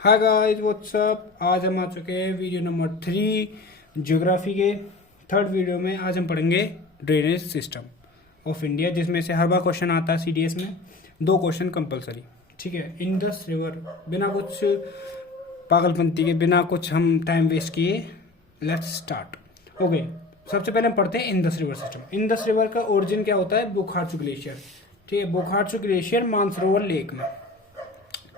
Hi guys what's up. आज हम आ चुके हैं वीडियो नंबर 3 ज्योग्राफी के थर्ड वीडियो में। आज हम पढ़ेंगे ड्रेनेज सिस्टम ऑफ इंडिया, जिसमें से हर बार क्वेश्चन आता है सीडीएस में। 2 क्वेश्चन कंपलसरी, ठीक है। इंडस रिवर, बिना कुछ पागलपंती के, बिना कुछ हम टाइम वेस्ट किए, लेट्स स्टार्ट। ओके, सबसे पहले हम पढ़ते हैं Indus river system. Indus river का ओरिजिन क्या होता है? बोखारचू ग्लेशियर, ठीक है। बोखारचू ग्लेशियर मानसरोवर लेक में,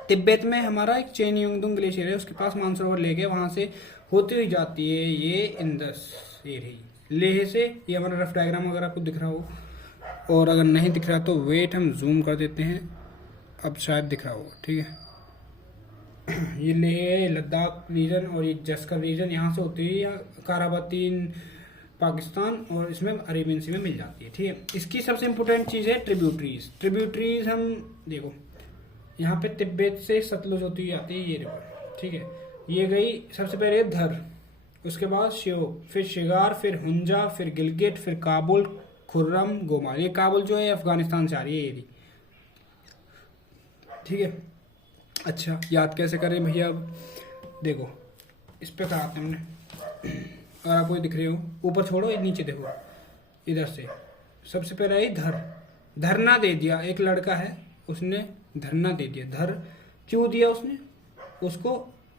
तिब्बत में हमारा एक चेनयोंगडुंग ग्लेशियर है, उसके पास मानसरोवर लेक है, वहां से होती हुई जाती है ये इंडस। ये रही लेह से। ये हमारा रफ डायग्राम अगर आपको दिख रहा हो, और अगर नहीं दिख रहा तो वेट हम जूम कर देते हैं, अब शायद दिख रहा हो, ठीक है। ये लेह है, लद्दाख रीजन, और ये जस्कर रीजन यहाँ से होती है काराबातीन पाकिस्तान, और इसमें अरेबियन सी में मिल जाती है, ठीक है। इसकी सबसे इंपॉर्टेंट चीज़ है ट्रिब्यूटरीज। ट्रिब्यूटरीज हम देखो, यहाँ पे तिब्बत से सतलुज होती हुई आती है ये रिवर, ठीक है। ये गई सबसे पहले धर, उसके बाद श्योक, फिर शिगार, फिर हुंजा, फिर गिलगित, फिर काबुल, खुर्रम, गोमाल। ये काबुल जो है अफगानिस्तान से आ रही है ये, ठीक है। अच्छा, याद कैसे करें भैया? अब देखो, इस पे कहा हमने, अगर आपको दिख रहे हो, ऊपर छोड़ो, नीचे देखो, इधर से सबसे पहले आई धर। धरना दे दिया, एक लड़का है, उसने धरना दे दिया। धर क्यों दिया उसने? उसको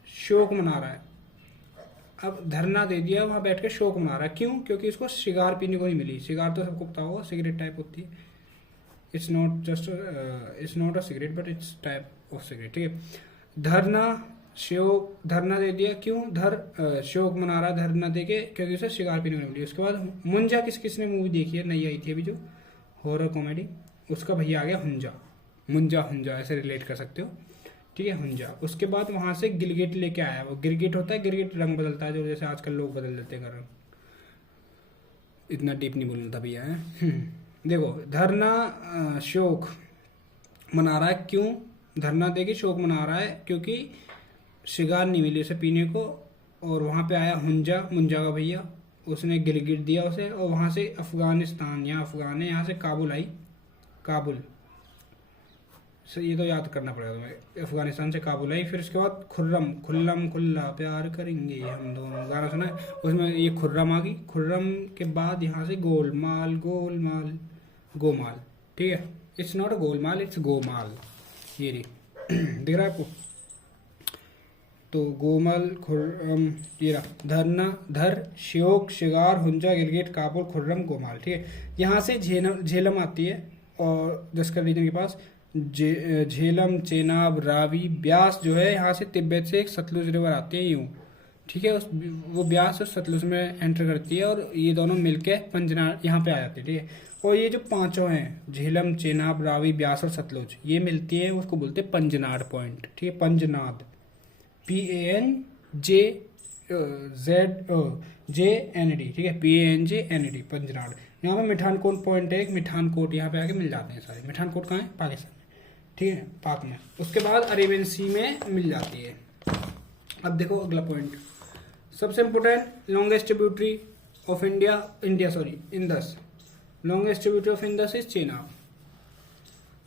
शोक मना रहा है। अब धरना दे दिया, वहां बैठ के शोक मना रहा है। क्यों? क्योंकि उसको सिगार पीने को नहीं मिली। सिगार तो सबको पता होगा, सिगरेट टाइप होती है। It's not a cigarette, but it's type of cigarette, ठीक है। धरना शोक, धरना दे दिया। क्यों? शोक मना रहा है धरना दे के, क्योंकि उसे सिगार पीने को नहीं मिली। उसके बाद मुंजा, किसने मूवी देखी है? नई आई थी अभी जो, हॉरर कॉमेडी, उसका भैया आ गया हुंजा। मुंजा हुंजा ऐसे रिलेट कर सकते हो, ठीक है, हुंजा। उसके बाद वहां से गिलगित लेके आया। वो गिलगित होता है, गिलगित रंग बदलता है, जो जैसे आजकल लोग बदल देते हैं रंग। इतना डीप नहीं बोलना था भैया है। देखो, धरना शोक मना रहा है। क्यों धरना देके शोक मना रहा है? क्योंकि शिगार नहीं मिली उसे पीने को। और वहां पे आया हुंजा, मुंजा का भैया, उसने गिलगित दिया उसे, और वहां से अफगानिस्तान, यहाँ अफगान है, यहाँ से काबुल आई, काबुल से, ये तो याद करना पड़ेगा तुम्हें। अफगानिस्तान से काबुल आई। फिर उसके बाद खुर्रम, खुल्लम खुल्ला प्यार करेंगे हम दोनों, गाना सुना है, उसमें ये खुर्रम आ गई। खुर्रम के बाद यहाँ से गोलमाल, गोलमाल, गोमाल, ठीक है। It's not a golmaal, it's Gomal. ये रे दिख रहा है आपको? तो गोमल, खुर्रम, ये रहा धरना, धर, श्योक, शिगार, हुंजा, गिलगित, काबुल, खुर्रम, गोमाल, ठीक है। यहाँ से झेलम आती है, और जस्कर रीजन के पास झेलम, चेनाब, रावी, ब्यास जो है, यहाँ से तिब्बत से एक सतलुज रिवर आती है यूं, ठीक है। वो ब्यास और सतलुज में एंटर करती है, और ये दोनों मिलके पंजनाड यहाँ पे आ जाती है, ठीक है। और ये जो पांचों हैं, झेलम, चेनाब, रावी, ब्यास और सतलुज, ये मिलती है, उसको बोलते हैं पंजनाड पॉइंट, ठीक है। पंजनाद, PANJ ZJND, ठीक है, PANJND, पंजनाड। यहाँ पे मिठानकोट पॉइंट है एक, मिठानकोट, यहाँ पे आके मिल जाते हैं सारे। मिठानकोट कहाँ है? पाकिस्तान में, ठीक है, पाक में। उसके बाद अरेबियन सी में मिल जाती है। अब देखो अगला पॉइंट, सबसे important, longest tributary of Indus. Longest tributary of Indus is Chenab.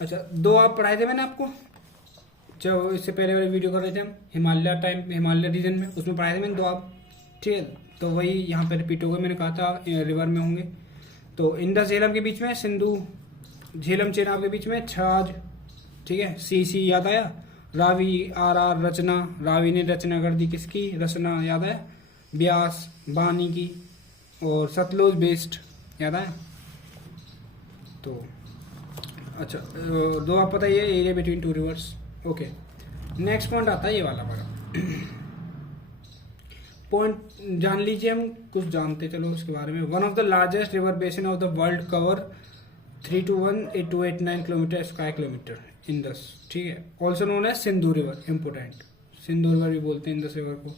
अच्छा, 2 आप पढ़ाए थे मैंने आपको, जब इससे पहले वाली वीडियो कर रहे थे हम, हिमालय रीजन में, उसमें पढ़ाए थे मैंने 2 आप, ठीक है। तो वही यहाँ पे रिपीट हो गए, मैंने कहा था रिवर में होंगे। तो इंडस झेलम के बीच में सिंधु, झेलम चेनाब के बीच में छाज, ठीक है। सी याद आया। रावी, RR, रचना, रावी ने रचना कर दी, किसकी? रचना, याद आया। ब्यास, बानी की, और सतलुज बेस्ट, याद आया। तो अच्छा, 2 आप पता ही है, area between 2 reverse, okay. Next point आता है ये वाला हमारा। पॉइंट जान लीजिए, हम कुछ जानते चलो उसके बारे में। One of the largest river basin of the world, cover 3218289 kilometre square kilometre, Indus, ठीक है। Also known as Sindhu river, important, Sindhu river भी बोलते हैं इंडस रिवर को।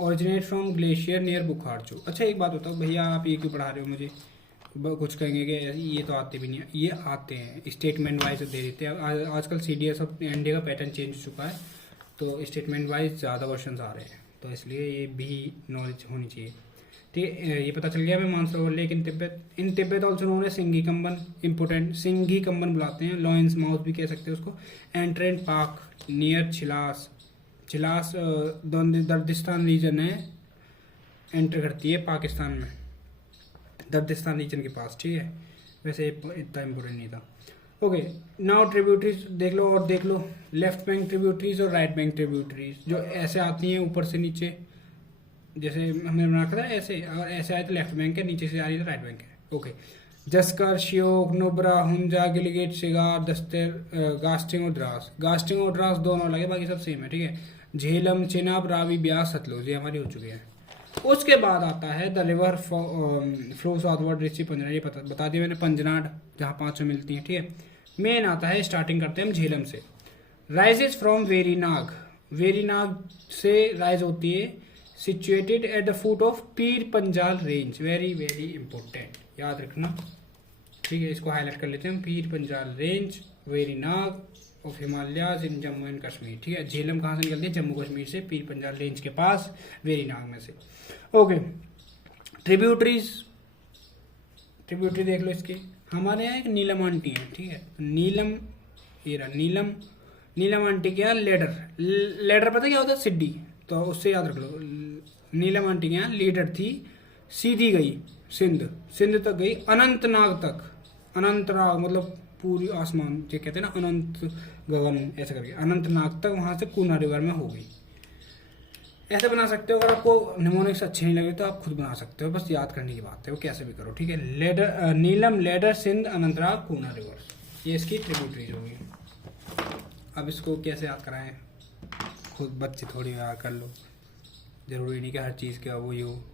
Originate from glacier near Bokharchu. अच्छा, एक बात बताओ भैया, आप ये क्यों पढ़ा रहे हो मुझे? कुछ कहेंगे कि ये तो आते भी नहीं है। ये आते हैं, स्टेटमेंट वाइज दे देते हैं। आजकल CDS ऑफ इंडिया का पैटर्न चेंज हो चुका है, तो स्टेटमेंट वाइज ज़्यादा क्वेश्चन आ रहे हैं, तो इसलिए ये भी नॉलेज होनी चाहिए, ठीक है। ये पता चल गया हमें Mansarovar lake in Tibet also known है सिंघी कंबन, इंपोर्टेंट, सिंघी कंबन बुलाते हैं। लॉयंस माउथ भी कह सकते हैं उसको। Entrant park near Chilas, Chilas Dardistan region है, एंटर करती है पाकिस्तान में, दर्दिस्तान रीजन के पास, ठीक है। वैसे इतना इम्पोर्टेंट नहीं था। ओके, नाउ ट्रिब्यूटरीज देख लो, और देख लो लेफ्ट बैंक ट्रिब्यूटरीज और राइट बैंक ट्रिब्यूटरीज जो ऐसे आती हैं ऊपर से नीचे, जैसे हमने बना रखा था ऐसे, अगर ऐसे आए तो लेफ्ट बैंक है, नीचे से आ रही है तो राइट बैंक है। ओके, जस्कर, श्योक, नुब्रा, हुंजा, गिलगित, शिगार, दस्तर, गास्टिंग और द्रास। गास्टिंग और द्रास दोनों अलग है, बाकी सब सेम है, ठीक है। झेलम, चिनाब, रावी, ब्यास, सतलुज, ये हमारी हो चुकी है। उसके बाद आता है द रिवर फ्लो साउथवर्ड ऋषि पंजनाड, ये बता दिया मैंने, पंजनाड जहाँ 500 मिलती हैं, ठीक है। मेन आता है, स्टार्टिंग करते हैं हम झेलम से। राइजेस फ्रॉम वेरीनाग, वेरीनाग से राइज होती है, situated at the foot of Pir Panjal range, very very important, याद रखना, ठीक है। इसको हाईलाइट कर लेते हैं हम, पीर Panjal range, Verinag of Himalayas in Jammu and Kashmir, ठीक है। झेलम कहाँ से निकलती है? जम्मू कश्मीर से, पीर पंजाल रेंज के पास, वेरीनाग में से। ओके, ट्रिब्यूटरीज, ट्रिब्यूटरी देख लो इसकी, हमारे यहाँ एक नीलम आंटी है, ठीक है। नीलम, ये रहा नीलम, नीलम आंटी क्या, लेडर, लेडर पता क्या होता है? सिड्डी, तो उससे याद रख लो। नीलम आंटी के यहाँ लीडर थी, सीधी गई सिंध, सिंध तक गई, अनंतनाग तक, अनंतनाग मतलब पूरी आसमान जो कहते हैं ना, अनंत गगन ऐसे करके, अनंतनाग तक, वहां से कूना रिवर में हो गई। ऐसे बना सकते हो, अगर आपको निमोनिक्स अच्छे नहीं लगे तो आप खुद बना सकते हो, बस याद करने की बात है, वो कैसे भी करो, ठीक है। लेडर, नीलम, लेडर, सिंध, अनंतनाग, कूना रिवर, ये इसकी ट्रिब्यूटरीज होगी। अब इसको कैसे याद कराएं, खुद बच्चे थोड़ी याद कर लो, जरूरी नहीं कि हर चीज़ का वो ही हो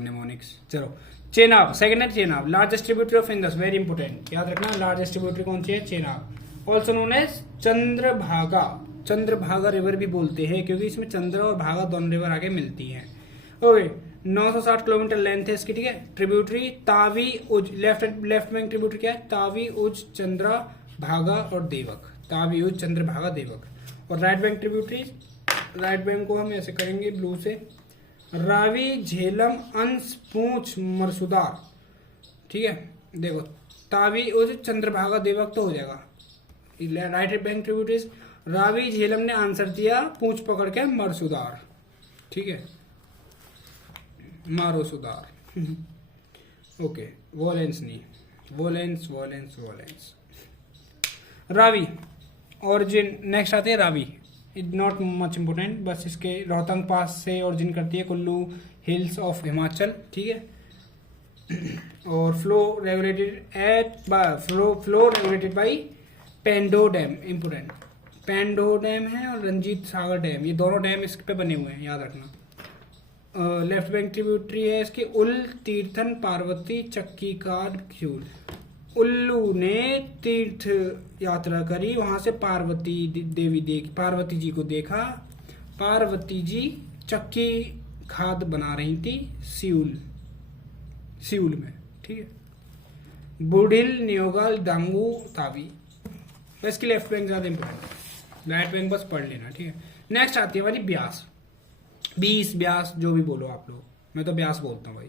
निमोनिक्स। चलो, चेनाब, सेकंड है Chenab, largest tributary of Indus, very important, याद रखना, लार्जेस्ट ट्रिब्यूटरी कौन सी है? Chenab. Also known as Chandrabhaga, Chandrabhaga river भी बोलते हैं, क्योंकि इसमें चंद्र और भागा दोनों रिवर आगे मिलती हैं। ओके, 960 किलोमीटर लेंथ है इसकी, ठीक है। ट्रिब्यूटरी तावी उज, लेफ्ट बैंक ट्रिब्यूटरी क्या है? तावी उज, चंद्रा भागा और देवक, तावी उज, चंद्र भागा, देवक। और right bank tributary, right bank को हम ऐसे करेंगे ब्लू से, रावी, झेलम, अंश, पूंछ, मरसुदार, ठीक है। देखो, तावी उज, चंद्रभागा, देवक तो हो जाएगा। Right bank tributaries, Ravi, Jhelum ने आंसर दिया, पूंछ पकड़ के मरसुदार, ठीक है, मारोसुदार। ओके, वोलेंस नहीं, violence violence violence. Ravi origin, next आते हैं Ravi, it not much important, बस इसके रोहतांग पास से ओरिजिन करती है, कुल्लू हिल्स ऑफ हिमाचल, ठीक है। और flow regulated at flow regulated by Pandoh dam, important, Pandoh dam है और रंजीत सागर डैम, ये दोनों डैम इस पे बने हुए हैं, याद रखना। लेफ्ट बैंक ट्रिब्यूटरी है इसकी, उल, तीर्थन, पार्वती, चक्की कार, ख्यूल। उल्लू ने तीर्थ यात्रा करी, वहां से पार्वती देवी देखी, पार्वती जी को देखा, पार्वती जी चक्की खाद बना रही थी सिउल, सिउल में, ठीक है। बुढ़िल, न्योगाल, डांगू, तावी, इसकी लेफ्ट बैंक ज्यादा इंपॉर्टेंट, राइट बैंक बस पढ़ लेना, ठीक है। नेक्स्ट आती है हमारी ब्यास, 20, ब्यास जो भी बोलो आप लोग, मैं तो ब्यास बोलता हूँ भाई।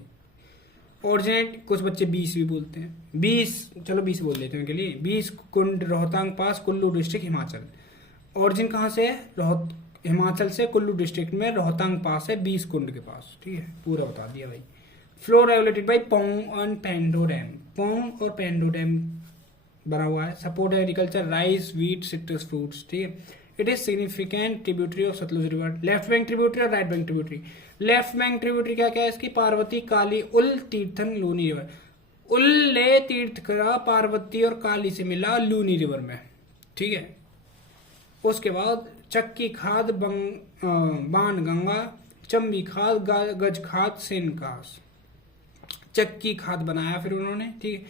ओरिजिनेट, कुछ बच्चे 20 भी बोलते हैं, 20, चलो 20 बोल लेते हैं उनके लिए। 20 कुंड, रोहतांग पास, कुल्लू डिस्ट्रिक्ट, हिमाचल। ओरिजिन कहाँ से है? हिमाचल से, कुल्लू डिस्ट्रिक्ट में रोहतांग पास है, 20 कुंड के पास, ठीक है, पूरा बता दिया भाई। Flow regulated by Pong and Pandoh dam, Pong और पेंडो डैम बना हुआ है। Support agriculture, rice, wheat, citrus fruits, ठीक है। It is significant tributary of Satluj river. Left bank tributary और right bank tributary. Left bank tributary क्या क्या है इसकी? पार्वती, काली, उल, तीर्थन, लूनी रिवर। उल ने तीर्थ करा पार्वती और काली से मिला लूनी रिवर में, ठीक है। उसके बाद चक्की खाद, बाण गंगा, चंबी खाद, गज खाद, सेनकास, चक्की खाद बनाया फिर उन्होंने, ठीक है।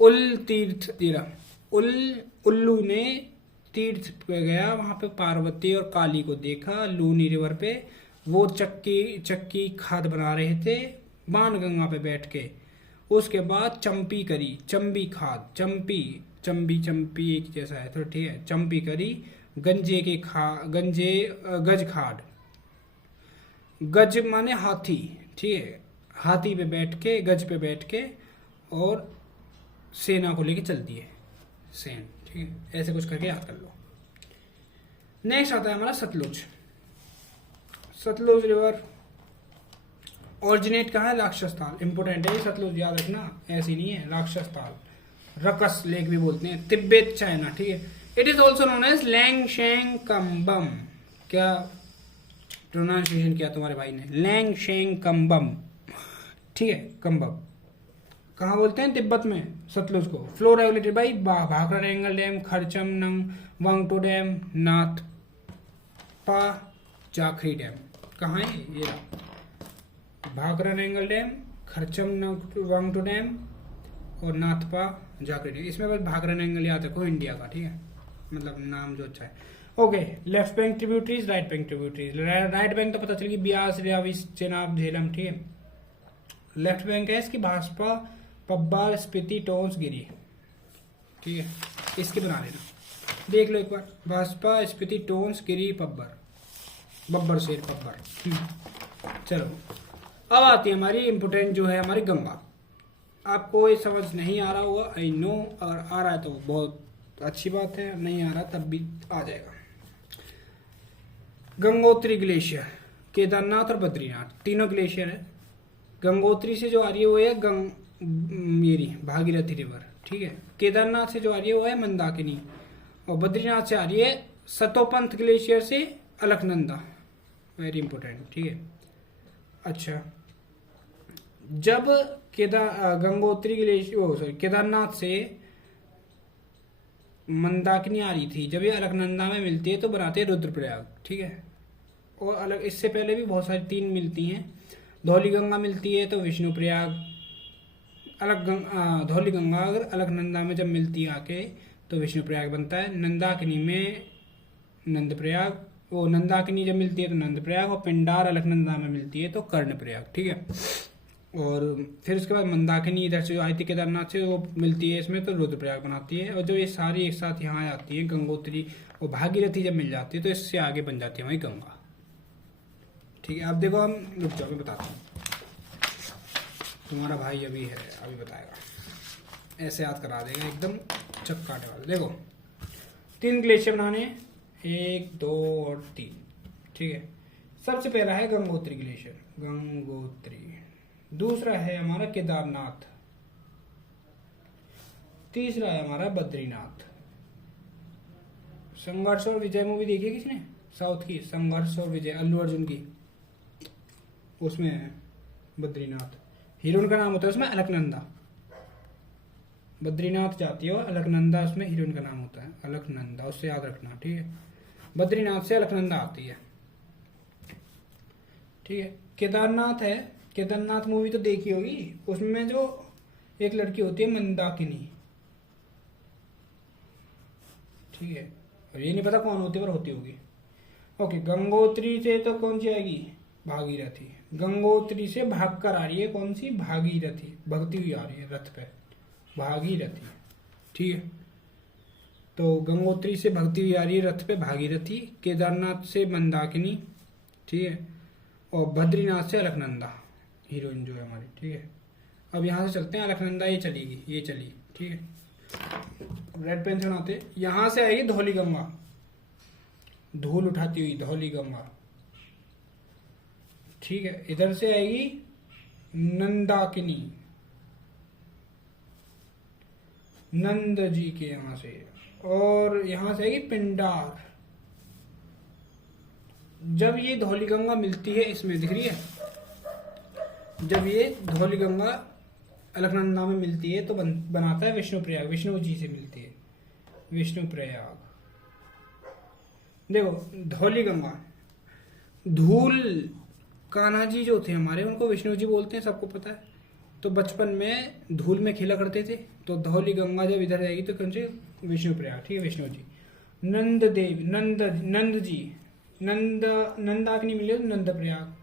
उल तीर्थ दिरा, उल्लू ने तीर्थ पे गया, वहां पे पार्वती और काली को देखा लूनी रिवर पे, वो चक्की खाद बना रहे थे बाण गंगा पे बैठ के। उसके बाद चंपी करी, चंबी खाद, चंपी एक जैसा है तो ठीक है, चंपी करी, गज खाद, गज माने हाथी, ठीक है, हाथी पे बैठ के, गज पे बैठ के और सेना को लेके चलती है सेन, ठीक है, ऐसे कुछ करके याद कर लो। नेक्स्ट आता है हमारा सतलुज। सतलुज रिवर ओरिजिनेट कहाँ है? राक्षसताल। इंपोर्टेंट है ये सतलुज, याद रखना, ऐसी नहीं है। राक्षसताल, रकस लेक भी बोलते हैं, तिब्बत चाइना, ठीक है। It is also known as Langchen Khambab. क्या प्रोनाउंसिएशन किया तुम्हारे भाई ने? लैंगशेंग कम्बम, ठीक है, कम्बम। कहाँ बोलते हैं? तिब्बत में सतलुज को। Flow regulated by Bhakra Nangal dam, Karcham Nang Wangtoo dam, Nathpa Jhakri dam. कहाँ है ये? भाखड़ा रेंगल डैम, खरचम नंग वांगटो डैम और नाथपा जाखरी डैम। इसमें बस भाखड़ा रेंगल याद रखो, इंडिया का, ठीक है, मतलब नाम जो अच्छा है। Okay, left bank tributaries, right bank tributaries. Right bank तो पता चल गई, ब्यास, रावी, चेनाब, झेलम, ठीक है। लेफ्ट बैंक है इसकी भाजपा, पब्बर, स्पीति, टोंस, गिरी, ठीक है। इसके बना लेना, देख लो एक बार। भाजपा, स्पीति, टोंस, गिरी, पब्बर, बब्बर शेर पब्बर। चलो अब आती है हमारी इंपोर्टेंट जो है हमारी गंगा। आपको ये समझ नहीं आ रहा होगा, आई नो, अगर आ रहा है तो बहुत अच्छी बात है, नहीं आ रहा तब भी आ जाएगा। गंगोत्री ग्लेशियर, केदारनाथ और बद्रीनाथ तीनों ग्लेशियर है। गंगोत्री से जो आ रही है वो है मेरी भागीरथी रिवर, ठीक है। केदारनाथ से जो आ रही है वो है मंदाकिनी, और बद्रीनाथ से आ रही है सतोपंथ ग्लेशियर से अलकनंदा। वेरी इंपॉर्टेंट, ठीक है। अच्छा, जब गंगोत्री ग्लेशियर केदारनाथ से मंदाकिनी आ रही थी, जब ये अलकनंदा में मिलती है तो बनाते हैं रुद्रप्रयाग, ठीक है। और अलग इससे पहले भी बहुत सारी तीन मिलती हैं। धौली गंगा मिलती है तो विष्णुप्रयाग, धौली गंगा अगर अलकनंदा में जब मिलती है आके तो विष्णुप्रयाग बनता है। नंदाकिनी में नंदप्रयाग, वो नंदाकिनी जब मिलती है तो नंदप्रयाग, और पिंडार अलकनंदा में मिलती है तो कर्णप्रयाग, ठीक है। और फिर उसके बाद मंदाकिनी इधर से जो आई थी केदारनाथ से, वो मिलती है इसमें तो रुद्रप्रयाग बनाती है। और जब ये सारी एक साथ यहाँ आती है, गंगोत्री और भागीरथी जब मिल जाती है तो इससे आगे बन जाती है वही गंगा, ठीक है। अब देखो, हम रुक जाओ, मैं बताता हूँ। तुम्हारा भाई अभी है, अभी बताएगा, ऐसे याद करा देगा एकदम चक्काटे वाला। देखो, 3 ग्लेशियर बनाने, 1, 2 और 3, ठीक है। सबसे पहला है गंगोत्री ग्लेशियर, गंगोत्री। दूसरा है हमारा केदारनाथ, तीसरा है हमारा बद्रीनाथ। संघर्ष और विजय मूवी देखी है किसने? साउथ की, संघर्ष और विजय, अल्लू अर्जुन की, उसमें है बद्रीनाथ। हीरोइन का नाम होता है उसमें अलकनंदा। बद्रीनाथ जाती है और अलकनंदा उसमें हीरोइन का नाम होता है, अलकनंदा, उससे याद रखना, ठीक है। बद्रीनाथ से अलकनंदा आती है, ठीक है। केदारनाथ है, केदारनाथ मूवी तो देखी होगी, उसमें जो एक लड़की होती है मंदाकिनी, ठीक है। और ये नहीं पता कौन होती है पर होती होगी। ओके, गंगोत्री से तो कौन सी आएगी? भागीरथी। गंगोत्री से भाग कर आ रही है कौन सी? भागीरथी, भगती हुई आ रही है रथ पे, भागीरथी, ठीक है। तो गंगोत्री से भगती हुई आ रही है रथ पे, भागीरथी। केदारनाथ से मंदाकिनी, ठीक है। और बद्रीनाथ से अलकनंदा, हीरोइन जो है हमारी, ठीक है। अब यहाँ से चलते हैं, अलकनंदा ये चलेगी, ये चली, ठीक है। रेड पेन से बनाते, यहाँ से आएगी धौली गंगा, धूल उठाती हुई धौली गंगा, ठीक है। इधर से आएगी नंदाकिनी, नंद जी के यहाँ से, और यहाँ से आएगी पिंडार। जब ये धौली गंगा मिलती है, इसमें दिख रही है, जब ये धौली गंगा अलकनंदा में मिलती है तो बनाता है विष्णुप्रयाग, विष्णु जी से मिलती है, विष्णुप्रयाग। देखो, धौली गंगा, धूल कान्हा जी जो थे हमारे, उनको विष्णु जी बोलते हैं, सबको पता है। तो बचपन में धूल में खेला करते थे, तो धौली गंगा जब इधर आएगी तो कौन सी? विष्णुप्रयाग, ठीक है, विष्णु जी। नंद देव, नंद जी, नंदाकिनी मिले तो नंदप्रयाग,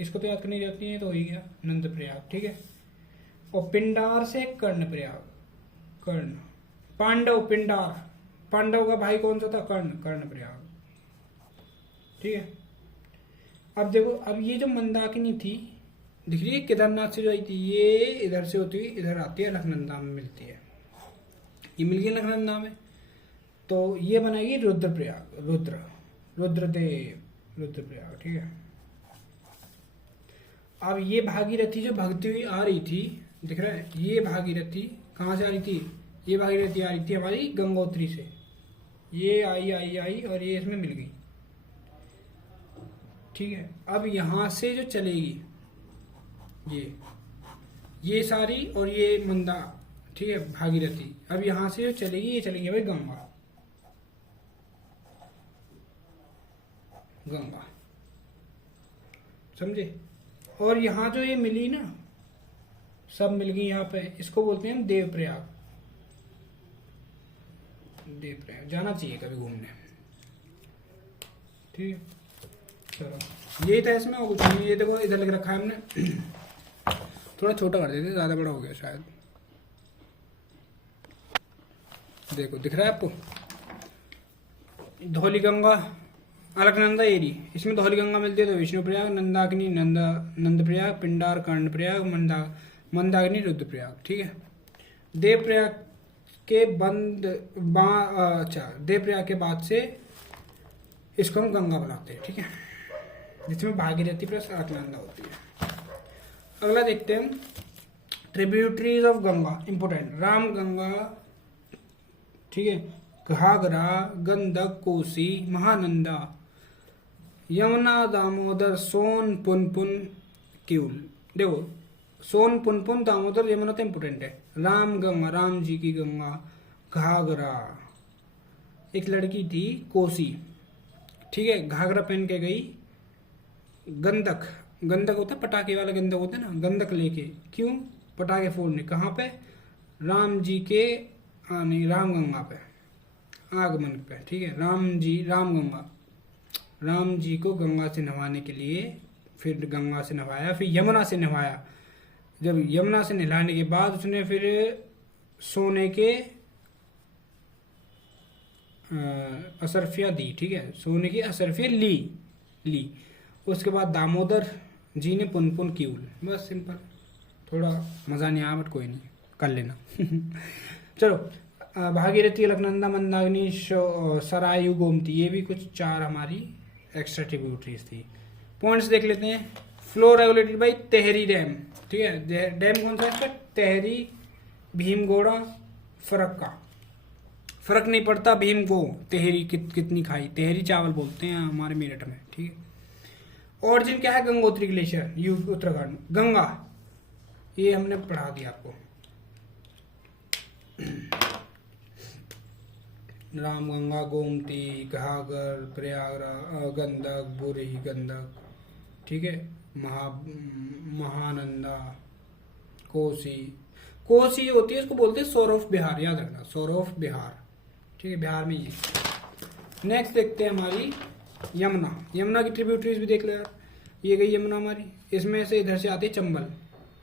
इसको तो याद करनी रहती है, तो हो ही गया नंदप्रयाग, ठीक है। और पिंडार से कर्णप्रयाग, कर्ण, पांडव, पिंडार, पांडव का भाई कौन सा था? कर्ण, कर्णप्रयाग, ठीक है। अब देखो, अब ये जो मंदाकिनी थी, दिख रही है केदारनाथ से जो आई थी, ये इधर से होती हुई इधर आती है, अलकनंदा में मिलती है, ये मिल गई अलकनंदा में, तो ये बनाएगी रुद्रप्रयाग, रुद्रदेव, रुद्रप्रयाग, ठीक है। अब ये भागीरथी जो भगती हुई आ रही थी, दिख रहा है, ये भागीरथी कहाँ से आ रही थी, ये भागीरथी आ रही थी हमारी गंगोत्री से, ये आई आई आई और ये इसमें मिल गई, ठीक है। अब यहाँ से जो चलेगी ये सारी और ये मंदा, ठीक है, भागीरथी, अब यहाँ से जो चलेगी ये चलेगी भाई गंगा, गंगा, समझे। और यहाँ जो ये मिली ना, सब मिल गई यहाँ पे, इसको बोलते हैं हम देवप्रयाग। देवप्रयाग जाना चाहिए कभी घूमने, ठीक है। चलो यही था इसमें, और कुछ नहीं। ये देखो इधर लग रखा है हमने, थोड़ा छोटा कर देते, ज्यादा बड़ा हो गया शायद। देखो दिख रहा है आपको, धौली गंगा, अलकनंदा एरी, इसमें धौली गंगा मिलती है तो विष्णु प्रयाग, नंदाग्नि नंद प्रयाग, पिंडार कर्ण प्रयाग, मंदाग्नि रुद्रप्रयाग, ठीक है। देवप्रयाग के देवप्रयाग के बाद से इसको हम गंगा बनाते हैं, ठीक है, जिसमें भागीरथी प्लस अलकनंदा होती है। अगला देखते हैं tributaries of Ganga, important, Ram Ganga, ठीक है, घाघरा, गंडक, कोसी, महानंदा, यमुना, दामोदर, सोन, पुनपुन, क्यूल। देखो सोन, पुनपुन, दामोदर, यमुना तो इंपोर्टेंट है। राम गंगा, राम जी की गंगा, घाघरा, एक लड़की थी कोसी, ठीक है, घाघरा पहन के गई। गंडक, गंडक होता है पटाखे वाला गंडक होता है ना, गंडक लेके, क्यों, पटाखे फोड़ने, कहाँ पे, राम जी के नहीं, राम गंगा पे, आगमन पे, ठीक है, राम गंगा, राम जी को गंगा से नहवाने के लिए, फिर गंगा से नहवाया, फिर यमुना से नहवाया। जब यमुना से नहलाने के बाद उसने फिर सोने के असरफिया दी, ठीक है, सोने की असरफिया ली। उसके बाद दामोदर जी ने पुनपुन क्यूल, बस सिंपल, थोड़ा मजा नहीं आया बट कोई नहीं, कर लेना। चलो भागीरथी, अलकनंदा, मंदाग्नि, सरायु, गोमती, ये भी कुछ 4 हमारी एक्स्ट्रा ट्रिब्यूटरीज थी। पॉइंट्स देख लेते हैं। Flow regulated by Tehri dam, ठीक है, डैम कौन सा है इसका, तेहरी, भीमगोड़ा, फरक्का, फर्क नहीं पड़ता भीम को, तेहरी कितनी खाई, तेहरी चावल बोलते हैं हमारे मेरठ में, ठीक है। ऑरिजिन क्या है, गंगोत्री ग्लेशियर, यूपी उत्तराखंड। गंगा, ये हमने पढ़ा दिया आपको, राम गंगा, गोमती, घाघर, प्रयागराज, गंडक, बुरही गंडक, ठीक है, महानंदा, कोसी होती है, इसको बोलते हैं सोर ऑफ बिहार, याद रखना, सोर ऑफ बिहार, ठीक है, बिहार में ये। नेक्स्ट देखते हैं हमारी यमुना की ट्रिब्यूटरीज भी देख लो यार, ये गई यमुना हमारी, इसमें से इधर से आती है चंबल,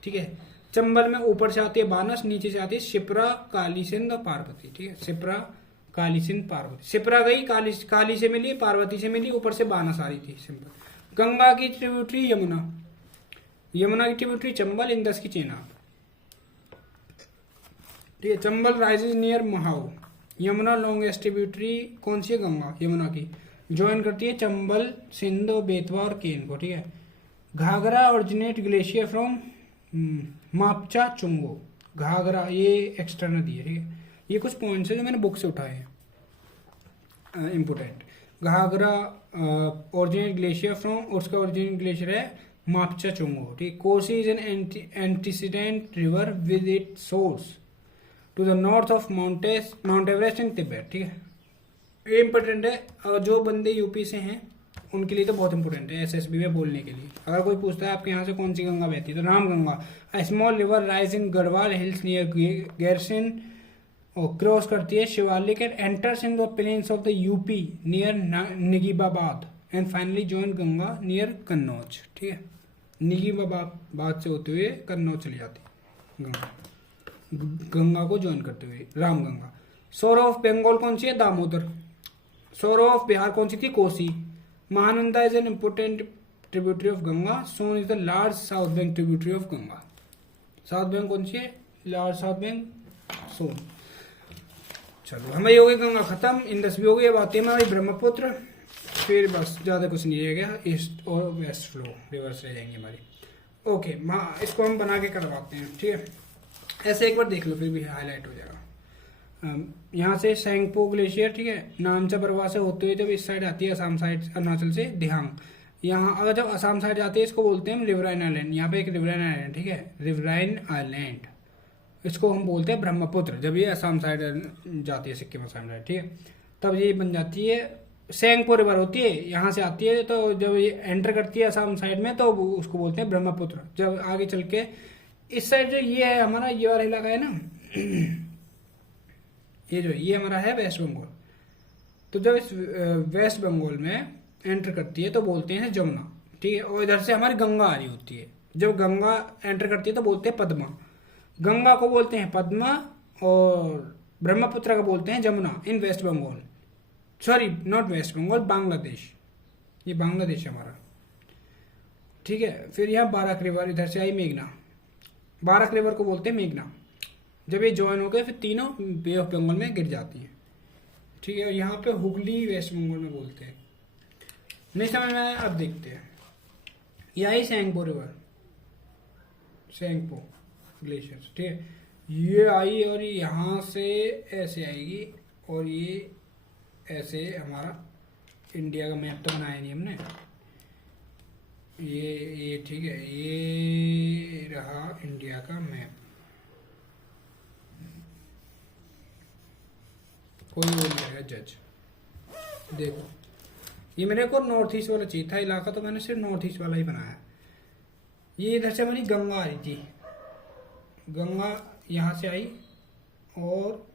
ठीक है, चंबल में ऊपर से आती है बानस, नीचे से आती है शिप्रा, काली सिंध और पार्वती, ठीक है, शिप्रा, काली सिंध, पार्वती। शिप्रा गई, काली से मिली, पार्वती से मिली, ऊपर से बानस आ रही थी, सिंपल। गंगा की ट्रिब्यूटरी यमुना की ट्रिब्यूटरी चंबल, इंदस की चेनाब, ठीक है। Chambal rises near Mhow, Yamuna longest tributary कौन सी है, गंगा, यमुना की, ज्वाइन करती है चंबल, सिंध, बेतवा और केन को, ठीक है। Ghaghara originate glacier from Mapcha Chungo, Ghaghara ये एक्स्ट्रा नदी है, ठीक है। ये कुछ पॉइंट्स है जो मैंने बुक से उठाए हैं, important. Ghaghara originate glacier from, उसका ओरिजिनेट ग्लेशियर है मापचा चुंगो, ठीक। Kosi is an antecedent river with it source to the north of mount Everest in Tibet, ठीक है। ये इंपॉर्टेंट है, और जो बंदे यूपी से हैं उनके लिए तो बहुत इंपॉर्टेंट है एसएसबी में बोलने के लिए। अगर कोई पूछता है आपके यहाँ से कौन सी गंगा बहती है, तो Ram Ganga, small river rise in Garhwal hills near Gairsain, और क्रॉस करती है Shivalik and enters in the plains of the UP near Najibabad, and finally join Ganga near Kannauj, ठीक है। निगीबाबाद से होते हुए कन्नौज चली जाती गंगा को ज्वाइन करते हुए, राम गंगा। सोर ऑफ बंगाल कौन सी है, दामोदर। सोर ऑफ बिहार कौन सी थी, Kosi. Mahananda is an important tributary of Ganga. Son is the large south bank tributary of Ganga. South bank कौन सी है, लार्ज साउथ बैंक, सोन। चलो हमारी हो गई गंगा खत्म, इंदस भी हो गई। अब आती है हमारी ब्रह्मपुत्र, फिर बस ज्यादा कुछ नहीं रह गया, ईस्ट और वेस्ट फ्लो रिवर्स रह जाएंगे हमारी। ओके, इसको हम बना के करवाते हैं, ठीक है। ऐसे एक बार देख लो, फिर भी हाईलाइट हो जाएगा। यहाँ से सेंगपो ग्लेशियर, ठीक है, नामचा प्रवाह से होते हुए जब इस साइड आती है असम साइड, अरुणाचल से दिहांग, यहाँ अगर जब असम साइड जाती है इसको बोलते हैं हम रिवराइन आइलैंड। यहाँ पे एक रिवराइन आइलैंड, ठीक है, रिवराइन आइलैंड, इसको हम बोलते हैं ब्रह्मपुत्र। जब ये असम साइड जाती है, सिक्किम असम साइड, ठीक है, तब ये बन जाती है। सेंगपो रिवर होती है, यहाँ से आती है, तो जब ये एंटर करती है असम साइड में तो उसको बोलते हैं ब्रह्मपुत्र। जब आगे चल के इस साइड जो ये है हमारा, ये वाला इलाका है ना, ये हमारा है वेस्ट बंगाल। तो जब इस वेस्ट बंगाल में एंटर करती है तो बोलते हैं जमुना, ठीक है। और इधर से हमारी गंगा आ रही होती है, जब गंगा एंटर करती है तो बोलते हैं पद्मा। गंगा को बोलते हैं पद्मा और ब्रह्मपुत्र को बोलते हैं Jamuna in West Bengal. Sorry, not West Bengal, Bangladesh. ये बांग्लादेश है हमारा, ठीक है। फिर यहाँ बाराक रिवर, इधर से आई मेघना। बाराक रिवर को बोलते हैं मेघना। जब ये ज्वाइन हो गए फिर तीनों बे ऑफ बंगाल में गिर जाती हैं, ठीक है। और यहाँ पे हुगली वेस्ट बंगाल में बोलते हैं। नहीं समझ में आया? अब देखते हैं। ये आई सेंगपो रिवर, सेंगपो ग्लेशियर, ठीक है। ये आई और यहाँ से ऐसे आएगी और ये ऐसे, हमारा इंडिया का मैप तो बनाया नहीं हमने, ये ठीक है, ये रहा इंडिया का मैप। कोई वो नहीं रहेगा जज। देखो, ये मेरे को नॉर्थ ईस्ट वाला चाहिए था इलाका, तो मैंने सिर्फ नॉर्थ ईस्ट वाला ही बनाया। ये इधर से हमारी गंगा आ रही थी, गंगा यहाँ से आई और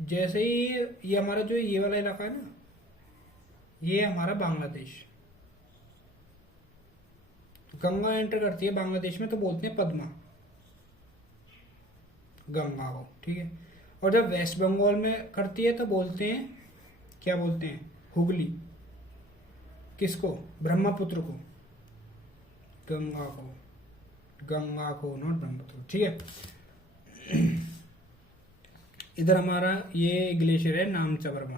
जैसे ही ये हमारा जो ये वाला इलाका है ना, ये हमारा बांग्लादेश। गंगा एंटर करती है बांग्लादेश में तो बोलते हैं पद्मा, गंगा को, ठीक है। और जब वेस्ट बंगाल में करती है तो बोलते हैं, क्या बोलते हैं, हुगली। किसको? ब्रह्मपुत्र को, गंगा को, गंगा को, नॉट ब्रह्मपुत्र, ठीक है। इधर हमारा ये ग्लेशियर है नामचा वर्मा,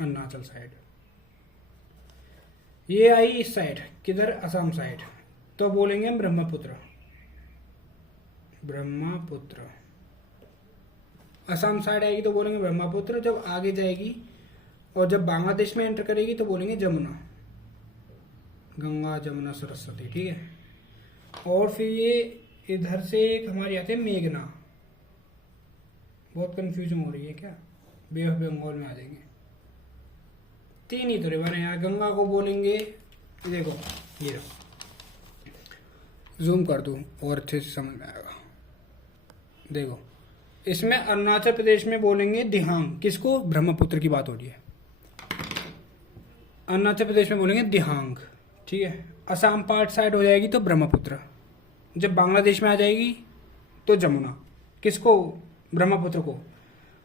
अरुणाचल साइड। ये आई इस साइड, किधर, असम साइड, तो बोलेंगे हम ब्रह्मपुत्र, ब्रह्मपुत्र। असम साइड आएगी तो बोलेंगे ब्रह्मपुत्र। जब आगे जाएगी और जब बांग्लादेश में एंटर करेगी तो बोलेंगे जमुना, गंगा जमुना सरस्वती, ठीक है। और फिर ये इधर से एक हमारी आती है मेघना। बहुत कंफ्यूजन हो रही है क्या? बे ऑफ बंगाल में आ जाएंगे। तीन ही तो रिवर है यहाँ। गंगा को बोलेंगे, देखो ये जूम कर दूं और अच्छे से समझ में आएगा। देखो, इसमें अरुणाचल प्रदेश में बोलेंगे दिहांग। किसको? ब्रह्मपुत्र की बात हो रही है। अरुणाचल प्रदेश में बोलेंगे दिहांग, ठीक है। असम पार्ट साइड हो जाएगी तो ब्रह्मपुत्र। जब बांग्लादेश में आ जाएगी तो जमुना। किसको? ब्रह्मपुत्र को।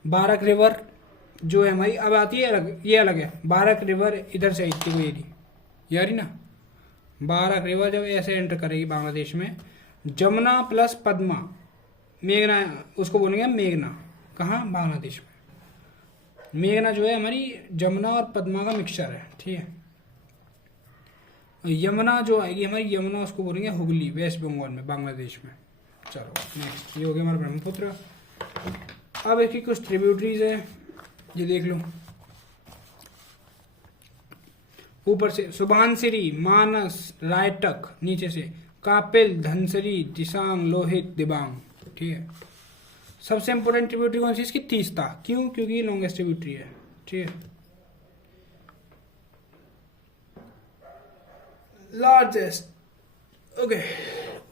बाराक रिवर जो है हमारी अब आती है अलग, ये अलग है। बाराक रिवर इधर से आई थी, वो ये रही ना। बाराक रिवर जब ऐसे एंटर करेगी बांग्लादेश में, जमुना प्लस पद्मा, मेघना, उसको बोलेंगे मेघना। कहाँ? बांग्लादेश में। मेघना जो है हमारी जमुना और पद्मा का मिक्सचर है, ठीक है। यमुना जो आएगी हमारी, यमुना, उसको बोलेंगे हुगली, वेस्ट बंगाल में, बांग्लादेश में। चलो नेक्स्ट, ये हो गया हमारा ब्रह्मपुत्र। अब इसकी कुछ ट्रिब्यूटरीज है, ये देख लो। ऊपर से सुबनसिरी, मानस, रायटक, नीचे से कापिल, धनसरी, दिसांग, लोहित, दिबांग, ठीक है। सबसे इंपोर्टेंट ट्रिब्यूटरी कौन सी? इसकी तीस्ता। क्यों? क्योंकि लॉन्गेस्ट ट्रिब्यूटरी है, ठीक है। Largest, okay,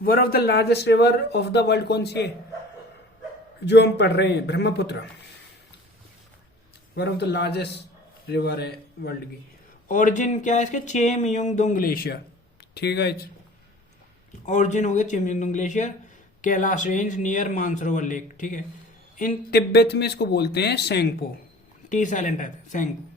one of the largest river of the world कौन सी है जो हम पढ़ रहे हैं? Brahmaputra. One of the largest river है वर्ल्ड की। ओरिजिन क्या है इसके? चेमयोंगडोंग ग्लेशियर, ठीक है। ओरिजिन हो गया Chemayungdung glacier, Kailash range near Mansarovar lake, ठीक है। इन तिब्बत में इसको बोलते हैं सेंगपो, टी साइलेंट रहता है, सेंगपो।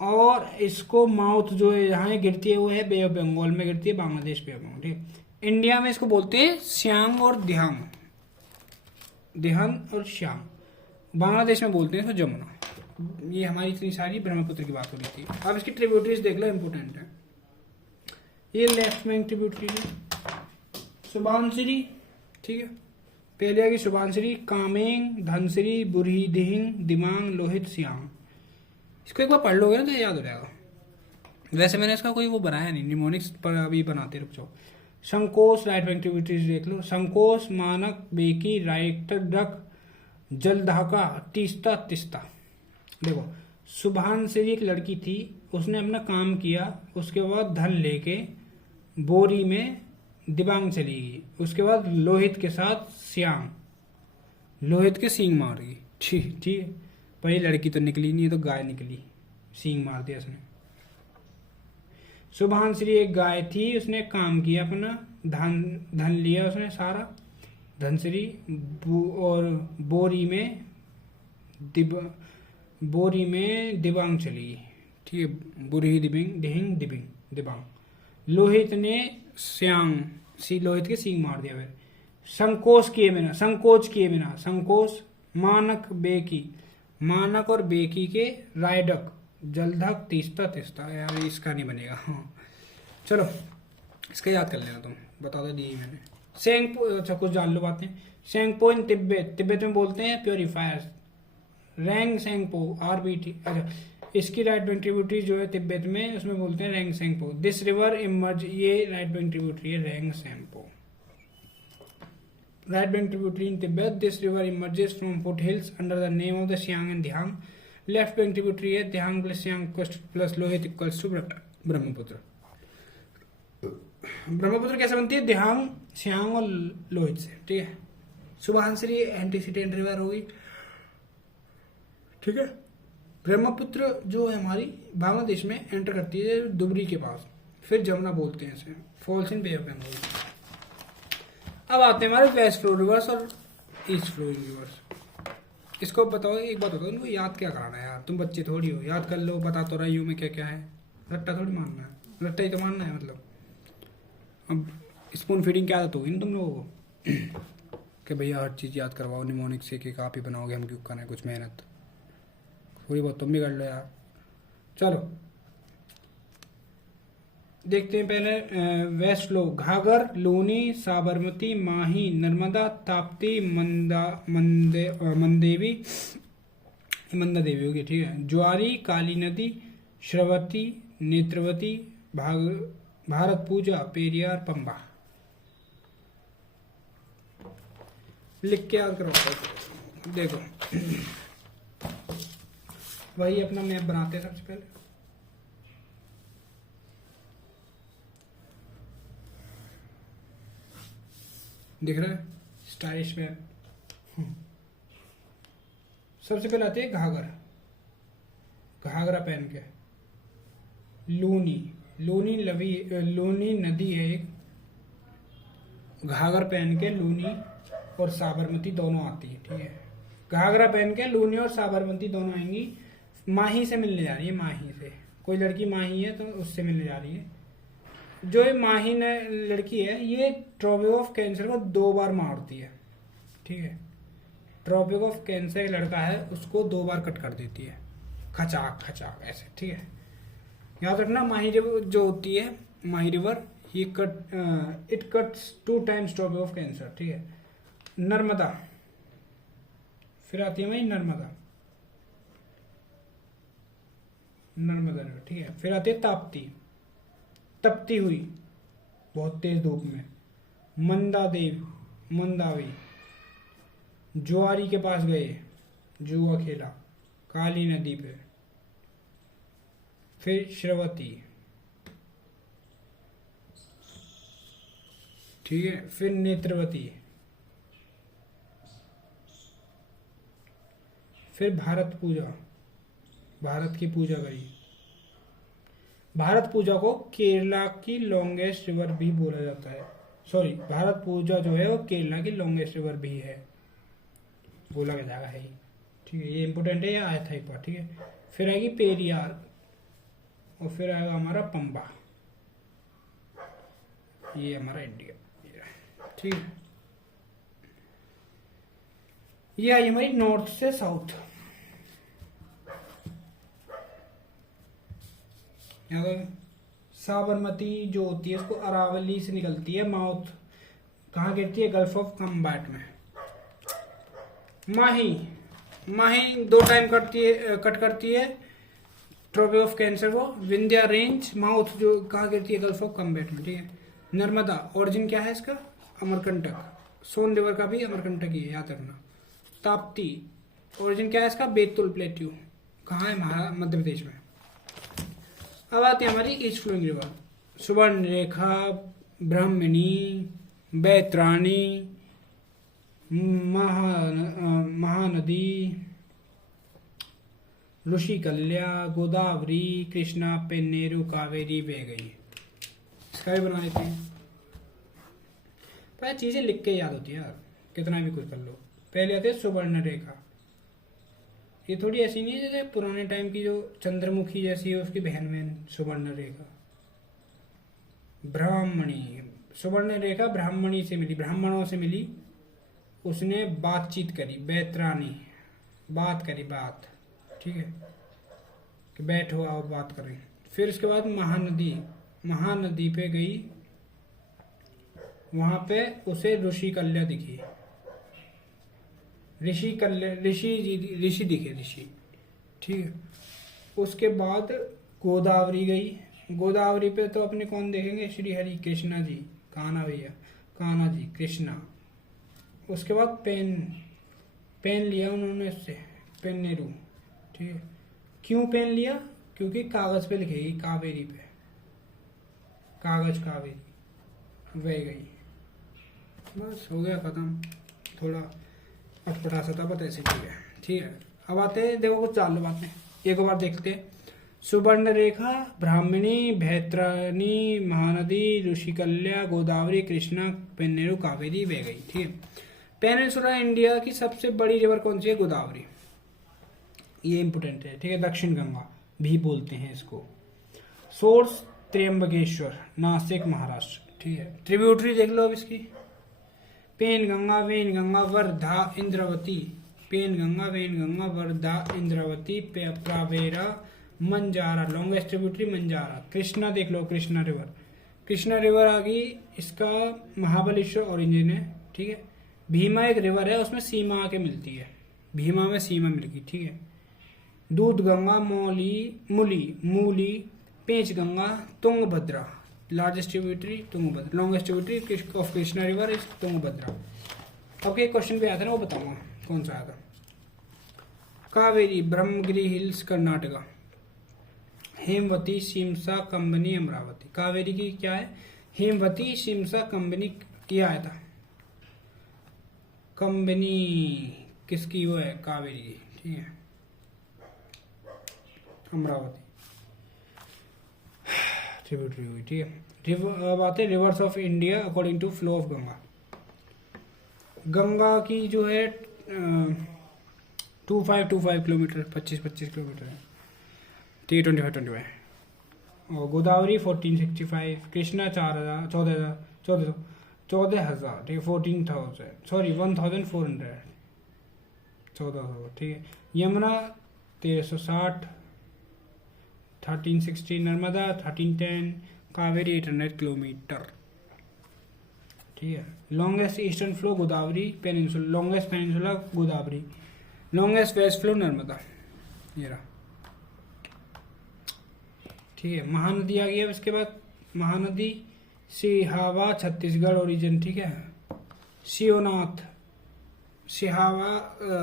और इसको माउथ जो है यहाँ गिरती है वो है बे ऑफ बंगाल में गिरती है, बांग्लादेश बे ऑफ बंगाल, ठीक है। इंडिया में इसको बोलते हैं श्यांग और दिहांग, दिहांग और श्यांग। बांग्लादेश में बोलते हैं इसको जमुना। ये हमारी इतनी सारी ब्रह्मपुत्र की बात हो रही थी। अब इसकी ट्रिब्यूटरीज देख लो, इंपोर्टेंट है। ये लेफ्ट में ट्रिब्यूटरी है। सुबानसिरी, ठीक है, पहले आएगी सुबानसिरी, कामेंग, धनसिरी, बुरहीदिहिंग, दिमांग, लोहित, सियांग। इसको एक बार पढ़ लोगे ना तो याद हो जाएगा। वैसे मैंने इसका कोई वो बनाया नहीं, निमोनिक्स पर अभी बनाते रुक जाओ। संकोच, राइट बैंक ट्रिब्यूटरीज देख लो। संकोच, मानक, बेकी, राइट डक, जलधाका, तीस्ता, तिस्ता। देखो सुभानसिरी एक लड़की थी, उसने अपना काम किया, उसके बाद धन लेके बोरी में दिबांग चली गई, उसके बाद लोहित के साथ सियांग, लोहित के सींग मार गई। ठीक ठीक है, पर ये लड़की तो निकली नहीं, है तो गाय निकली, सींग मार दिया उसने। सुभानसिरी एक गाय थी, उसने काम किया अपना, धन लिया उसने सारा, धनसिरी, और बोरी में दिबांग चली गई। ठीक है, बुरी दिबिंग दिहिंग दिबिंग दिबांग। लोहित ने लोहित के सींग मार दिया। फिर संकोच किए बिना संकोच, मानक, बेकी, मानक और बेकी के रायडक, जलधक, तीस्ता, तिस्ता। यार इसका नहीं बनेगा। हाँ चलो इसका याद कर लेना तुम, बता दो दी मैंने। सेंगपो, अच्छा कुछ जान लो बातें। सेंगपो इन तिब्बत में बोलते हैं प्योरीफायर। रैंग सेंगपो, RBT, अच्छा इसकी राइट बैंक ट्रिब्यूटरी जो है तिब्बत में, उसमें बोलते हैं रैंग सेंगपो। दिस रिवर इमर्ज, ये राइट बैंक ट्रिब्यूटरी है रैंग सेंगपो। Right bank tributary in Tibet, this river emerges from foot hills under the name of the Siang and Dihang. Left bank tributary है Dihang plus Siang plus Lohit equals to Brahmaputra. Brahmaputra कैसे बनती है? दिहांग, सियांग और लोहित से। ठीक है, सुबहानसिरी एंटीसीडेंट रिवर होगी। ठीक है, ब्रह्मपुत्र जो है हमारी बांग्लादेश में एंटर करती है दुबरी के पास, फिर जमुना बोलते हैं इसे, falls in Bay of Bengal. अब आते हैं हमारे वेस्ट फ्लो रिवर्स और ईस्ट फ्लो रिवर्स। इसको बताओ, एक बात बताओ, इनको याद क्या कराना है यार, तुम बच्चे थोड़ी हो, याद कर लो, बता तो रही हूँ मैं क्या क्या है, रट्टा थोड़ी मारना है, रट्टा ही तो मारना है मतलब। अब स्पून फीडिंग क्या आदत होगी ना तुम लोगों को कि भैया हर चीज़ याद करवाओ, निमोनिक से कि आप ही बनाओगे, हम क्यों करना है कुछ मेहनत, थोड़ी बहुत तुम भी कर लो यार। चलो देखते हैं पहले वेस्ट फ्लो, घाघर, लूनी, साबरमती, माही, नर्मदा, ताप्ती, मंदा देवी होगी। ठीक है, ज्वारी, काली नदी, श्रावती, नेत्रवती, भारत पूजा, पेरियार, पंबा। लिख के याद करो। देखो वही अपना मैप बनाते हैं सबसे पहले। दिख रहा है स्टाइलिश मैप। सबसे पहले आती है घाघर, घाघरा पहन के। लूनी नदी है एक, घाघर पहन के लूनी और साबरमती दोनों आती है। ठीक है, घाघरा पहन के लूनी और साबरमती दोनों आएंगी। माही से मिलने जा रही है, माही से कोई लड़की माही है तो उससे मिलने जा रही है। जो ये माही लड़की है ये ट्रॉपिक ऑफ कैंसर को 2 बार मारती है। ठीक है, ट्रॉपिक ऑफ कैंसर एक लड़का है उसको 2 बार कट कर देती है, खचाक खचाक ऐसे। ठीक है, याद रखना माही रिवर जो होती है, माही रिवर ये it cuts 2 times Tropic of Cancer. ठीक है, नर्मदा, फिर आती है वही नर्मदा। ठीक है, फिर आती है ताप्ती, तपती हुई बहुत तेज धूप में। मंदावी, ज्वारी के पास गए, जुआ खेला काली नदी पे। फिर श्रावती, ठीक है, फिर नेत्रवती, फिर भारत पूजा, भारत की पूजा करी। भारत पूजा को केरला की लॉन्गेस्ट रिवर भी बोला जाता है। सॉरी, भारत पूजा जो है वो केरला की लॉन्गेस्ट रिवर भी है, बोला जाएगा है ही। ठीक है, ये इंपोर्टेंट है, ये आया था एक बार। ठीक है, फिर आएगी पेरियार और फिर आएगा हमारा पंबा, ये हमारा इंडिया। ठीक है, ये आई हमारी नॉर्थ से साउथ। साबरमती जो होती है उसको अरावली से निकलती है, माउथ कहाँ गिरती है? गल्फ ऑफ कम्बैट में। माही, माही 2 टाइम कट करती है ट्रॉफी ऑफ कैंसर को। विंध्या रेंज माउथ जो कहाँ गिरती है? गल्फ ऑफ कम्बैट में, ठीक है। नर्मदा ओरिजिन क्या है इसका? अमरकंटक। सोन रिवर का भी अमरकंटक ही है, याद रखना। ताप्ती ओरिजिन क्या है इसका? बैतूल प्लेट्यू, कहाँ है? मध्य प्रदेश में। अब आती है हमारी ईस्ट फ्लोइंग रिवर। सुवर्ण रेखा, ब्राह्मणी, बैतरानी, महानदी, ऋषिकल्या, गोदावरी, कृष्णा, पेन्नेरू, कावेरी, बह गई। इसका भी बना लेते हैं। पर चीजें लिख के याद होती है यार, कितना भी कुछ कर लो। पहले आते हैं सुवर्ण रेखा। ये थोड़ी ऐसी नहीं है जैसे पुराने टाइम की जो चंद्रमुखी जैसी है उसकी बहन सुवर्ण रेखा। ब्राह्मणी, सुवर्ण रेखा ब्राह्मणी से मिली, ब्राह्मणों से मिली, उसने बातचीत करी। बैतरानी, बात करी, बात, ठीक है, कि बैठो आओ बात करें। फिर उसके बाद महानदी, महानदी पे गई, वहां पे उसे ऋषिकल्या दिखी। ऋषि दिखे, ऋषि, ठीक है। उसके बाद गोदावरी गई। गोदावरी पे तो अपने कौन देखेंगे? श्री हरि कृष्णा जी, कान्हा भैया, कान्हा जी, कृष्णा। उसके बाद पेन लिया उन्होंने उससे, पेन्नेरू, ठीक है। क्यों पेन लिया? क्योंकि कागज पे लिखेगी, कावेरी पे, कागज कावेरी, वह गई। बस हो गया खत्म। थोड़ा अटपटा सा था, बट ऐसे ठीक है, ठीक है। अब आते हैं, देखो कुछ चालू बातें एक बार देखते हैं। सुवर्ण रेखा, ब्राह्मणी, भैतरानी, महानदी, ऋषिकल्या, गोदावरी, कृष्णा, पेन्नेरू, कावेरी, बह गई, ठीक है। पेनिनसुला इंडिया की सबसे बड़ी रिवर कौन सी है? गोदावरी, ये इंपोर्टेंट है, ठीक है। दक्षिण गंगा भी बोलते हैं इसको। सोर्स त्र्यंबकेश्वर, नासिक, महाराष्ट्र, ठीक है। ट्रिब्यूटरी देख लो अब इसकी। Penganga, Wainganga, Wardha, Indravati, Penganga, Wainganga, Wardha, Indravati, Pravara, Manjara, longest tributary Manjara. Krishna देख लो, कृष्णा रिवर, कृष्णा रिवर आ गई, इसका महाबलेश्वर ओरिजिन है, ठीक है। भीमा एक रिवर है, उसमें सीमा आके मिलती है, भीमा में सीमा मिल गई, ठीक है। दूध गंगा, मूली, Panchganga, Tungabhadra, largest tributary Tungabhadra, longest tributary of Krishna river is Tungabhadra. अब एक क्वेश्चन पे आता है ना, वो बताऊंगा कौन सा आता। कावेरी, ब्रह्मगिरी हिल्स, कर्नाटका। हेमवती, शिमसा, कंबनी, अमरावती। कावेरी की क्या है? हेमवती, शिमसा, कंबनी, ये आया था। कंबनी किसकी? वो है कावेरी की, ठीक है। अमरावती ट्रिब्यूटरी हुई, ठीक है। अब आते हैं rivers of India according to flow of Ganga. Ganga की जो है 2525 किलोमीटर, 25 किलोमीटर है, ठीक है। 25 और गोदावरी 1465, कृष्णा 4000, 14,000, ठीक है। 14,000, सॉरी 1400, 1400, ठीक है। यमुना 1360, 1360, नर्मदा 1310, कावेरी 800 किलोमीटर, ठीक है। Longest eastern flow Godavari peninsula, longest peninsula Godavari, longest west flow Narmada, ये रहा, ठीक है। महानदी आ गई है। इसके बाद महानदी सिहावा, छत्तीसगढ़ ओरिजिन, ठीक है।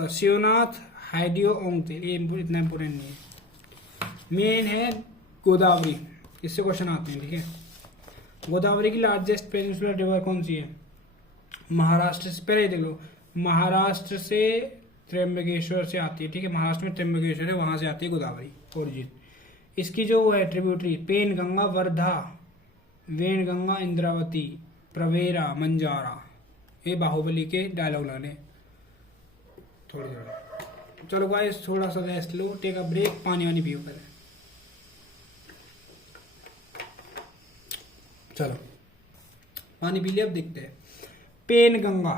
शिवनाथ हाइडियो ओंगतेल, ये इतना इंपोर्टेंट नहीं है। मेन है गोदावरी, इससे क्वेश्चन आते हैं, ठीक है। गोदावरी की लार्जेस्ट पेनिनसुलर रिवर कौन सी है? महाराष्ट्र से, पहले देख लो, महाराष्ट्र से त्र्यंबकेश्वर से आती है, ठीक है। महाराष्ट्र में त्र्यंबकेश्वर है, वहां से आती है गोदावरी ओरिजिन। इसकी जो है tributary, Penganga, Wardha, Wainganga, Indravati, Pravara, Manjara. ये बाहुबली के डायलॉग लगने थोड़ी देर। चलो गाइस, थोड़ा सा रेस्ट लो, टेक अ ब्रेक, पानी वानी पियो पहले। चलो पानी पी लिया, अब देखते हैं। पेन गंगा,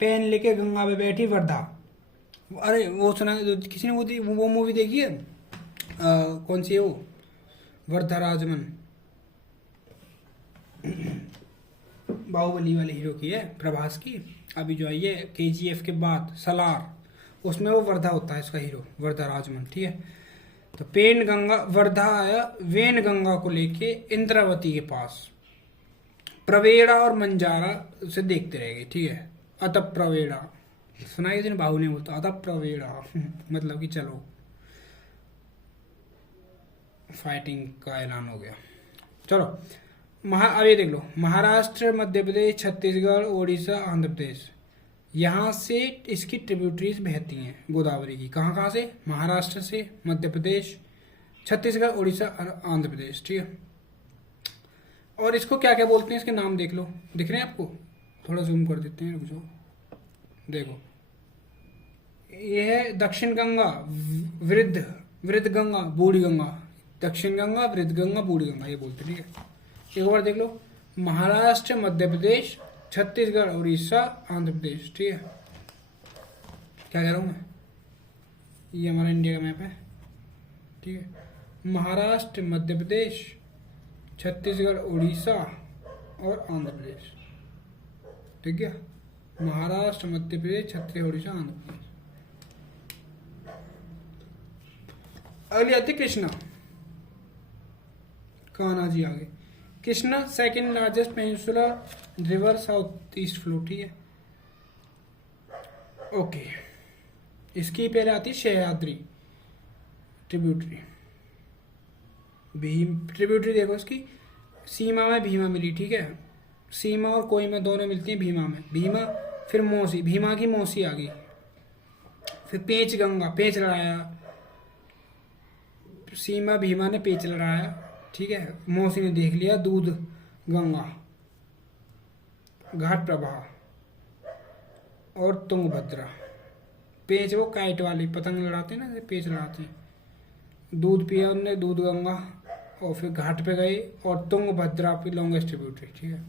पेन लेके गंगा पे बैठी वर्धा। अरे वो सुना, किसी ने वो मूवी देखी है? कौन सी है वो? वर्धा राजमन, बाहुबली वाले हीरो की है, प्रभास की। अभी जो है ये KGF के बाद सलार, उसमें वो वर्धा होता है इसका हीरो, वर्धा राजमन, ठीक है। तो पेन गंगा, वर्धा आया वेन गंगा को लेके इंद्रावती के पास, प्रवेड़ा और मंजारा से देखते रहेंगे, ठीक है। अतः प्रवेड़ा सुनाई दिन बाहु नहीं बोलता, अतः प्रवेड़ा मतलब कि चलो फाइटिंग का ऐलान हो गया। चलो अब ये देख लो, महाराष्ट्र, मध्य प्रदेश, छत्तीसगढ़, उड़ीसा, आंध्र प्रदेश, यहाँ से इसकी ट्रिब्यूटरीज बहती हैं गोदावरी की। कहाँ कहाँ से? महाराष्ट्र से, मध्य प्रदेश, छत्तीसगढ़, उड़ीसा और आंध्र प्रदेश, ठीक है। और इसको क्या क्या बोलते हैं, इसके नाम देख लो, दिख रहे हैं आपको? थोड़ा जूम कर देते हैं, रुक जाओ, देखो ये है दक्षिण गंगा, वृद्ध गंगा, बूढ़ी गंगा, दक्षिण गंगा, वृद्ध गंगा, बूढ़ी गंगा, ये बोलते हैं, ठीक है। एक बार देख लो, महाराष्ट्र, मध्य प्रदेश, छत्तीसगढ़, उड़ीसा, आंध्र प्रदेश, ठीक है। क्या कह रहा हूँ मैं? ये हमारा इंडिया का मैप है, ठीक है। महाराष्ट्र, मध्य प्रदेश, छत्तीसगढ़, उड़ीसा और आंध्र प्रदेश, ठीक है। महाराष्ट्र, मध्य प्रदेश, छत्तीसगढ़, उड़ीसा, आंध्र प्रदेश। अगली आती कृष्णा, कान्हा जी आगे। Krishna second largest peninsular river, south east flow, ठीक है। ओके, इसकी पहले आती है सह्याद्री ट्रिब्यूटरी। ट्रिब्यूटरी देखो इसकी, सीमा में भीमा मिली, ठीक है। सीमा और कोहिमा दोनों मिलती हैं भीमा में, भीमा फिर मौसी, भीमा की मौसी आ गई, फिर पेंच गंगा, पेंच लड़ाया, सीमा भीमा ने पेंच लड़ाया, ठीक है। मौसी ने देख लिया, दूध गंगा, घाट प्रभा और तुंगभद्रा। पेंच वो काइट वाली पतंग लड़ाते हैं ना, पेंच लड़ाते हैं। दूध पिया उनने, दूध गंगा, और फिर घाट पे गए, और तुंगभद्रा की लॉन्गेस्ट ट्रिब्यूटरी, ठीक है।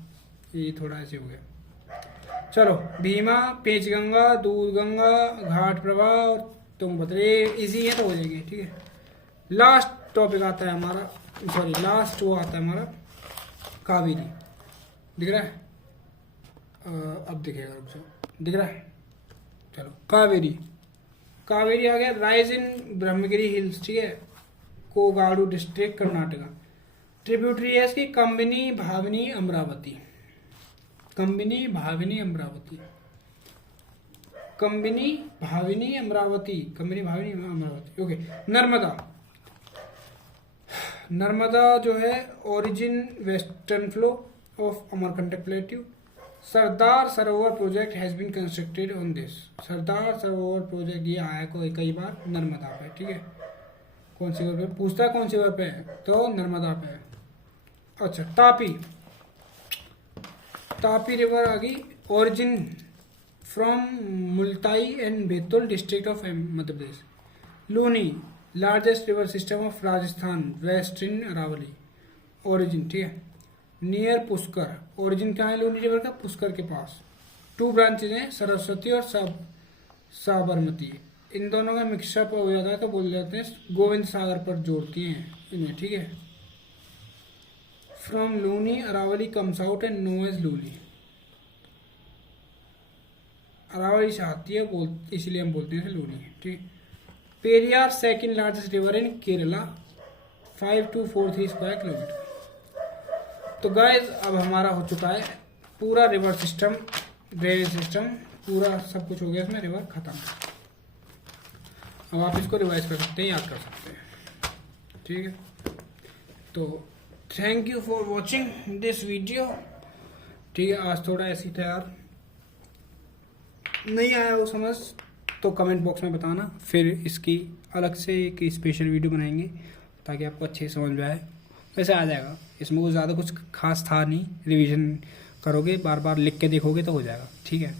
ये थोड़ा ऐसे हो गया। चलो, भीमा, पेंच गंगा, दूध गंगा, घाट प्रभा और तुंगभद्रा, इजी है तो हो जाएगी, ठीक है। लास्ट टॉपिक आता है हमारा, सॉरी लास्ट वो आता है हमारा कावेरी, दिख रहा है? अब दिखेगा, रुक जाओ, दिख रहा है? चलो, कावेरी आ गया, राइज इन ब्रह्मगिरी हिल्स, ठीक है, कोगाडू डिस्ट्रिक्ट, कर्नाटका। ट्रिब्यूटरी है इसकी कंबिनी, भावनी, अमरावती, कंबिनी, भाविनी, अमरावती, कंबिनी, भाविनी, अमरावती, कंबिनी, भाविनी, अमरावती, ओके। नर्मदा जो है origin western flow of Amarkantak plateau. Sardar Sarovar project has been constructed on this. Sardar Sarovar project ये आया कई बार नर्मदा पे, ठीक है। कौन सी रिवर पे पूछता है, कौन सी रिवर पे है, तो नर्मदा पे है। अच्छा, तापी रिवर आ गई, origin from Multai and Betul district of Madhya Pradesh. Luni largest river system of Rajasthan, western Aravalli, origin, ठीक है। नियर पुष्कर, ओरिजिन कहाँ है लूनी रिवर का? पुष्कर के पास। 2 ब्रांचेज हैं, सरस्वती और साबरमती। इन दोनों का मिक्सअप हो जाता है तो बोल जाते हैं गोविंद सागर पर जोड़ती हैं इन्हें, ठीक है। From Luni Aravalli comes out and know as Luni. Aravalli से आती है, इसलिए हम बोलते हैं लूनी, ठीक। Periyar second largest river in Kerala, 5243 square kilometre. तो गाइस अब हमारा हो चुका है पूरा रिवर सिस्टम, ड्रेनेज सिस्टम, पूरा सब कुछ हो गया इसमें, रिवर खत्म। अब आप इसको रिवाइज कर सकते हैं, याद कर सकते हैं, ठीक है। तो thank you for watching this video, ठीक है। आज थोड़ा ऐसी था यार, नहीं आया वो समझ तो कमेंट बॉक्स में बताना, फिर इसकी अलग से एक स्पेशल वीडियो बनाएंगे ताकि आपको अच्छे समझ में आए। वैसे आ जाएगा, इसमें कुछ ज़्यादा कुछ खास था नहीं, रिवीजन करोगे, बार बार लिख के देखोगे तो हो जाएगा, ठीक है।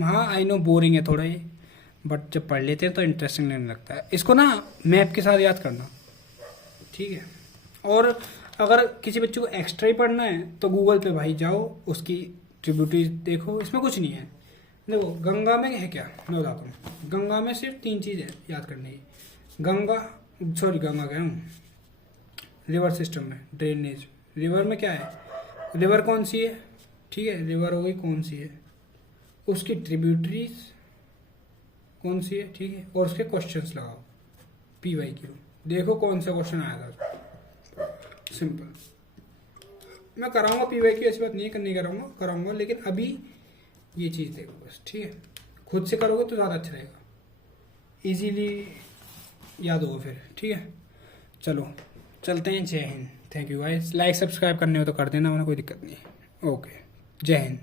हाँ आई नो बोरिंग है थोड़ा ये, बट जब पढ़ लेते हैं तो इंटरेस्टिंग लगने लगता है। इसको ना मैप के साथ याद करना, ठीक है। और अगर किसी बच्चे को एक्स्ट्रा ही पढ़ना है तो गूगल पे भाई जाओ, उसकी ट्रिब्यूटरीज देखो, इसमें कुछ नहीं है। देखो गंगा में है क्या, मैं बताता हूँ। गंगा में सिर्फ 3 चीज़ है याद करने की। गंगा कह रहा हूँ, रिवर सिस्टम में ड्रेनेज। रिवर में क्या है, रिवर कौन सी है? ठीक है, रिवर हो गई कौन सी है, उसकी ट्रिब्यूटरीज कौन सी है, ठीक है, और उसके क्वेश्चंस लगाओ PYQ। देखो कौन सा क्वेश्चन आएगा, सिंपल। मैं कराऊंगा PYQ, ऐसी बात नहीं है नहीं कराऊंगा, लेकिन अभी ये चीज़ देखो बस, ठीक है। खुद से करोगे तो ज़्यादा अच्छा रहेगा, इजीली याद होगा फिर, ठीक है। चलो चलते हैं, जय Hind, thank you guys. Like subscribe करने हो तो कर देना, वरना कोई दिक्कत नहीं है। ओके, जय हिंद।